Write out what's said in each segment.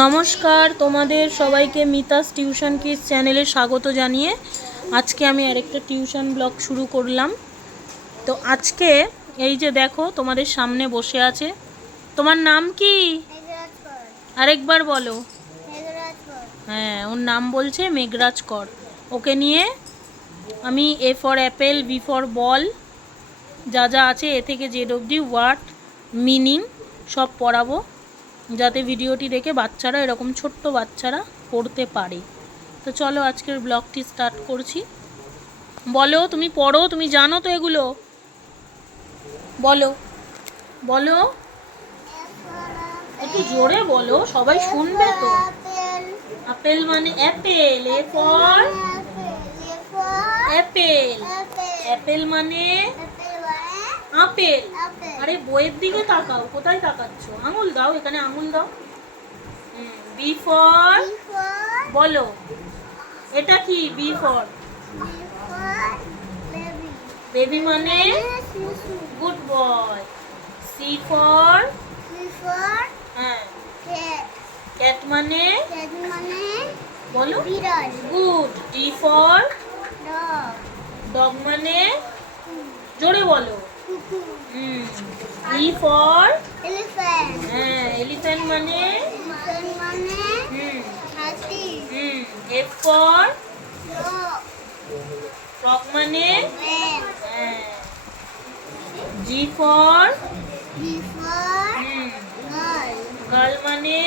নমস্কার, তোমাদের সবাইকে মিতাস টিউশন কিডস চ্যানেলে স্বাগত জানিয়ে আজকে আমি আরেকটা টিউশন ব্লগ শুরু করলাম। তো আজকে এই যে দেখো তোমাদের সামনে বসে আছে, তোমার নাম কি? আরেকবার বলো। হ্যাঁ, ওর নাম বলছে মেঘরাজ কর। ওকে নিয়ে আমি A for apple, B for ball, যা যা আছে এ থেকে জেড অবধি ওয়ার্ড মিনিং সব পড়াবো, যাতে ভিডিওটি দেখে বাচ্চারা, এরকম ছোট্ট বাচ্চারা পড়তে পারে। তো চলো আজকের ব্লগটি স্টার্ট করছি। বলো, তুমি পড়ো, তুমি জানো তো এগুলো, বলো বলো, একটু জোরে বলো, সবাই শুনবে তো। আপেল মানে Apple, A for Apple. Apple মানে আপেল। আরে বইয়ের দিকে তাকাও, কোথায় তাকাচ্ছ? আঙুল দাও, এখানে আঙুল দাও। বি ফর, বলো এটা কি? বি ফর বেবি মানে গুড বয়। সি ফর, হ্যাঁ, ক্যাট মানে বলো গুড। ডি ফর ডগ মানে জোরে বলো। ই ফর হ্যাঁ, এলিফ্যান্ট মানে এফ ফর ফ্রগ মানে হ্যাঁ। জি ফর গার্ল মানে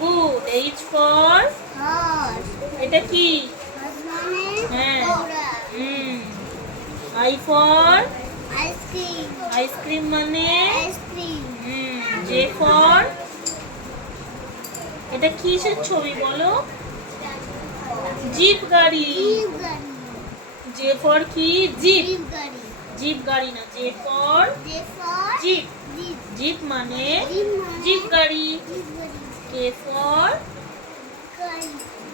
গুড। এইচ ফর এটা কি? হ্যাঁ। আই ফর আইসক্রিম মানে জে ফর এটা কিসের ছবি বলো? জিপ গাড়ি। জে ফর কি? জিপ। জিপ গাড়ি না, জে ফর জিপ। জিপ মানে জিপ গাড়ি। কে ফর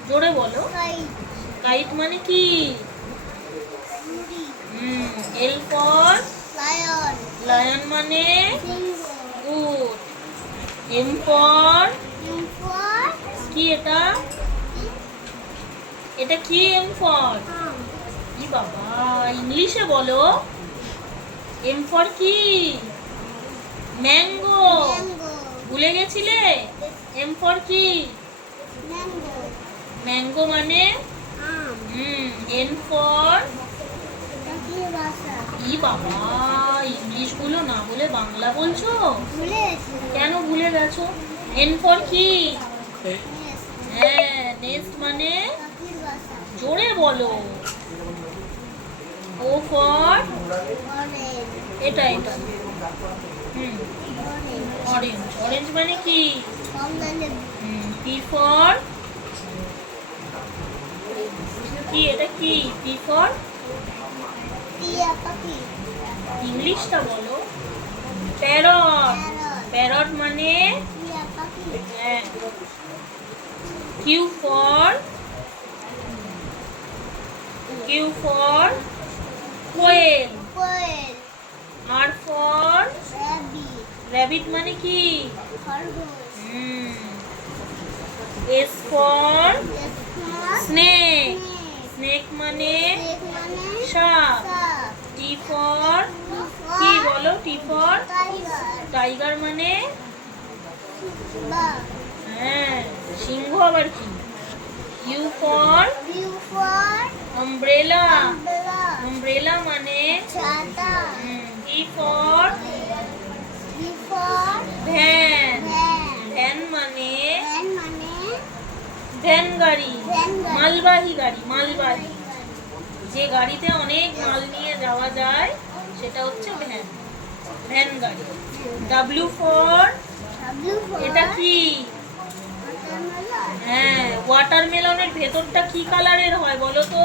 জোরে বলো। কাইট মানে কি? এল ফর লায়ন মানে গুড। এম ফর কি? এটা এটা কি? এম ফর কি বাবা, ইংলিশে বলো। এম ফর কি? ম্যাঙ্গো। ভুলে গেছিলে? এম ফর কি? ম্যাঙ্গো মানে এন ফর ই বাবা, ইংলিশ গুলো না বলে বাংলা বলছো কেন? ভুলে গেছো? এন ফর কি? হ্যাঁ, নেক্সট মানে জোরে বলো। ও ফর এটা এটা অরেঞ্জ। অরেঞ্জ মানে কি? পি ফর কি? এটা কি? পি ফর ইংলিশটা বলো। প্যারট। প্যারট মানে Q for koel. R for rabbit মানে কি? S for snake. স্নেক মানে সাপ। টি ফর কি বলো? টি ফর টাইগার মানে হ্যাঁ, সিংহ আবার কি? U for umbrella. আমব্রেলা মানে ভি ফর ভ্যান। ভ্যান মানে ভ্যান গাড়ি, মালবাহী গাড়ি। মালবাহী, যে গাড়িতে অনেক মাল নিয়ে যাওয়া যায় সেটা হচ্ছে ভ্যান, ভ্যান গাড়ি। ডাব্লিউ ফর এটা কি? হ্যাঁ, ওয়াটারমেলনের ভেতরটা কি কালারের হয় বলো তো?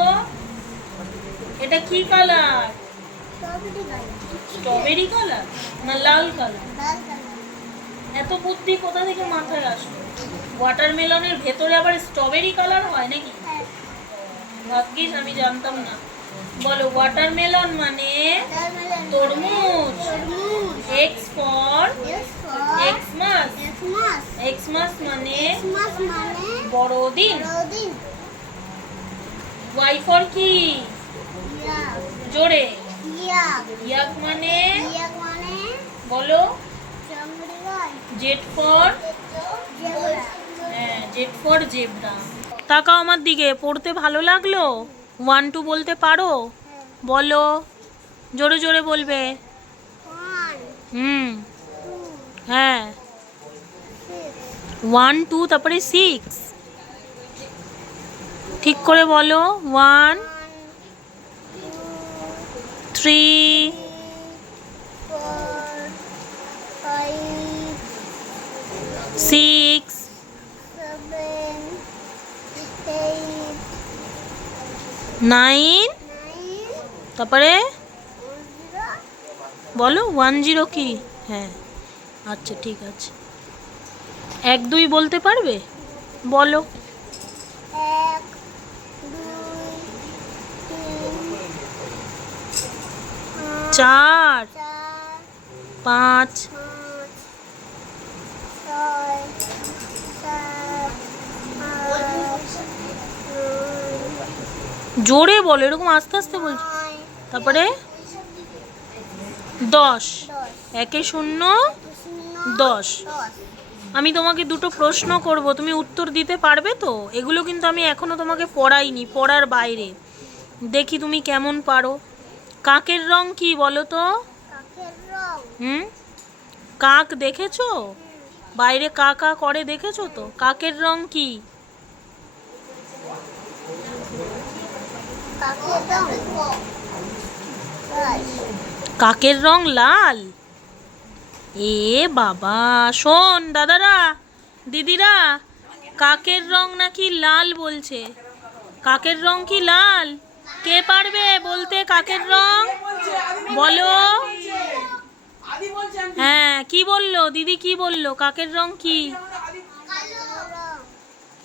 এটা কি কালার? স্ট্রবেরি কালার না লাল কালার? এত বুদ্ধি কোথা থেকে মাথায় আসলো? ওয়াটারমেলনের ভেতরে আবার স্ট্রবেরি কালার হয় নাকি? ভাগ্যিস, আমি জানতাম না। বলো, ওয়াটারমেলন মানে তরমুজ। X for Xmas. এক্সমাস মানে বড়দিন। ওয়াই ফর কি? জোরে। ইয়াক মানে বলো। Z for Z for zebra. তাকাও আমার দিকে। পড়তে ভালো লাগলো? 1 2 বলতে পারো? বলো, জোরে জোরে বলবে। হ্যাঁ 1 2 তারপরে 6 ঠিক করে বলো। 1 3 6 9 তারপরে বলো 1 0 কি? হ্যাঁ আচ্ছা ঠিক আছে। 1 2 বলতে পারবে? বলো। 1 2 4 3 5 জোরে বলো, এরকম আস্তে আস্তে বলছো। তারপরে 10 1 0 10। আমি তোমাকে দুটো প্রশ্ন করব, তুমি উত্তর দিতে পারবে তো? এগুলো কিন্তু আমি এখনো তোমাকে পড়াইনি, পড়ার বাইরে। দেখি তুমি কেমন পারো। কাকের রং কি বলো তো? কাক দেখেছো? বাইরে কা কা করে দেখেছো তো? কাকের রং কি? কাকের রং লাল। এ বাবা, শোন দাদারা দিদিরা, কাকের রং নাকি লাল বলছে। কাকের রং কি লাল? কে পারবে বলতে কাকের রং? বলো। হ্যাঁ কি বললো দিদি, কি বললো? কাকের রং কি?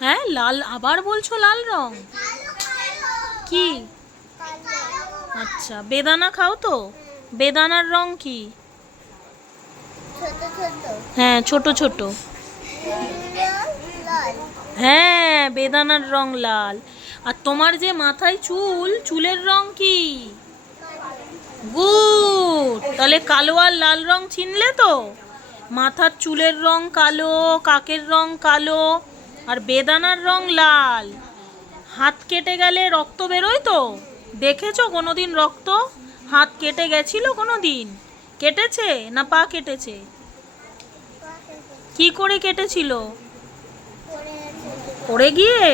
হ্যাঁ লাল। আবার বলছো লাল রং কি? আচ্ছা বেদানা খাও তো? বেদানার রং কি? হ্যাঁ ছোট ছোট। হ্যাঁ বেদানার রং লাল। আর তোমার যে মাথায় চুল, চুলের রং কি? গুড। তাহলে কালো আর লাল রং চিনলে তো? মাথার চুলের রং কালো, কাকের রং কালো, আর বেদানার রং লাল। হাত কেটে গেলে রক্ত বেরোয় তো? দেখেছো কোনোদিন রক্ত? হাত কেটে গেছিল কোনোদিন? কেটেছে না পা কেটেছে? কি করে কেটেছিল? পড়ে গিয়ে?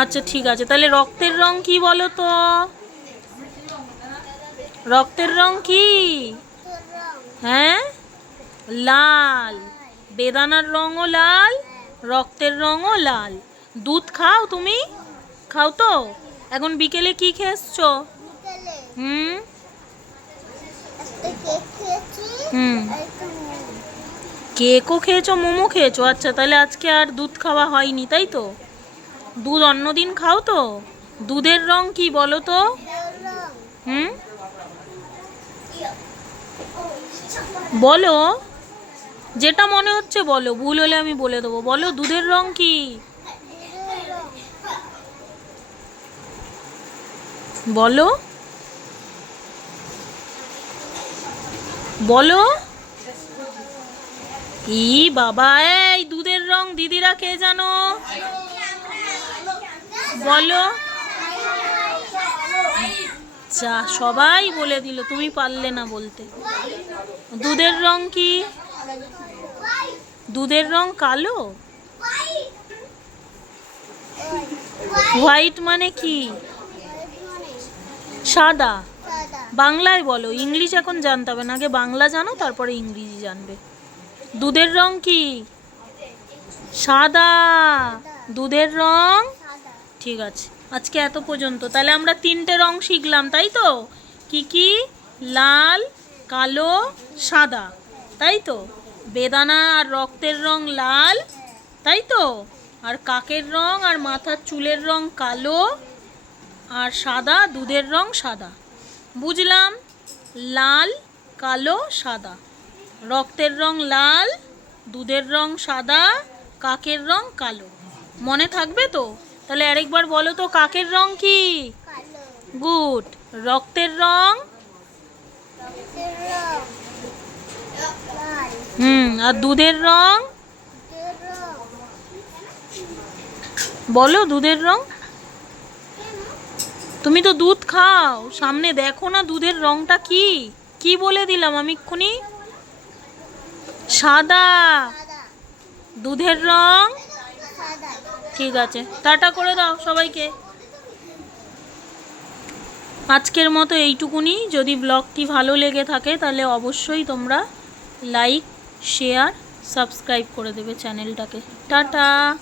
আচ্ছা ঠিক আছে। তাহলে রক্তের রং কি বলো তো? রক্তের রং কি? হ্যাঁ লাল। বেদানার রঙও লাল, রক্তের রঙও লাল। দুধ খাও তুমি? খাও তো? এখন বিকেলে কি খেয়েছো? কেকও খেয়েছো, মোমো খেয়েছো। আচ্ছা তাহলে আজকে আর দুধ খাওয়া হয়নি তাই তো? দুধ অন্যদিন খাও তো? দুধের রং কি বলো তো? বলো, যেটা মনে হচ্ছে বলো, ভুল হলে আমি বলে দেবো। বলো দুধের রং কি? বলো বলো। ই বাবা, এই দুধের রং দিদিরা কে জানো? বলো। যা সবাই বলে দিল, তুমি পারলে না বলতে। দুধের রং কি? দুধের রং কালো। হোয়াইট মানে কি? সাদা। বাংলায় বলো, ইংলিশ এখন জানতে হবে না। আগে বাংলা জানো তারপরে ইংরেজি জানবে। দুধের রং কি? সাদা। দুধের রং ঠিক আছে। আজকে এত পর্যন্ত। তাহলে আমরা 3টে রং শিখলাম তাই তো? কি কি? লাল, কালো, সাদা, তাই তো? বেদানা আর রক্তের রং লাল, তাই তো? আর কাকের রং আর মাথার চুলের রং কালো, আর সাদা, দুধের রং সাদা। বুঝলাম? লাল, কালো, সাদা। রক্তের রং লাল, দুধের রং সাদা, কাকের রং কালো। মনে থাকবে তো? তাহলে আরেকবার বলো তো, কাকের রং কি? কালো। গুড। রক্তের রং? রক্তের রং লাল। আর দুধের রং? দুধের রং বলো দুধের রং। তুমি তো দুধ খাও, সামনে দেখো না দুধের রংটা কি? কি বলে দিলাম আমি এক্ষুনি? সাদা। সাদা। দুধের রং? সাদা। ঠিক আছে, টাটা করে দাও সবাইকে। আজকের মতো এইটুকুনি। যদি ব্লগটি ভালো লেগে থাকে তাহলে অবশ্যই তোমরা লাইক, শেয়ার, সাবস্ক্রাইব করে দেবে চ্যানেলটাকে। টাটা।